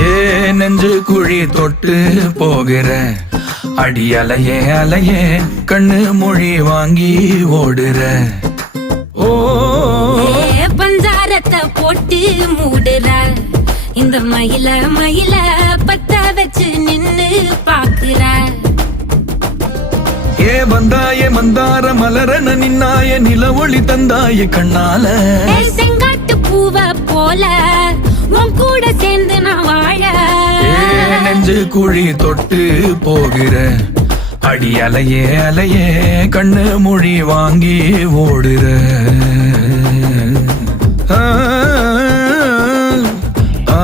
ஏ நெஞ்சு குழி தொட்டு போகிற அடி அலையே அலையே கண்ணு மொழி வாங்கி ஓடுற. ஓ பஞ்சாரத்தை போட்டு மூடுற இந்த மயில மயில பத்த வச்சு நின்னு பாக்குற. ஏ வந்தாய மந்தார மலரன நின்னாய நில ஒளி தந்தாய கண்ணால. செங்காட்டு பூவ போல உன் கூட சேர்ந்து நான் வாழ. நெஞ்சு குழி தொட்டு போகிற அடி அலையே அலையே கண்ணு மொழி வாங்கி ஓடுற. ஆ ஆ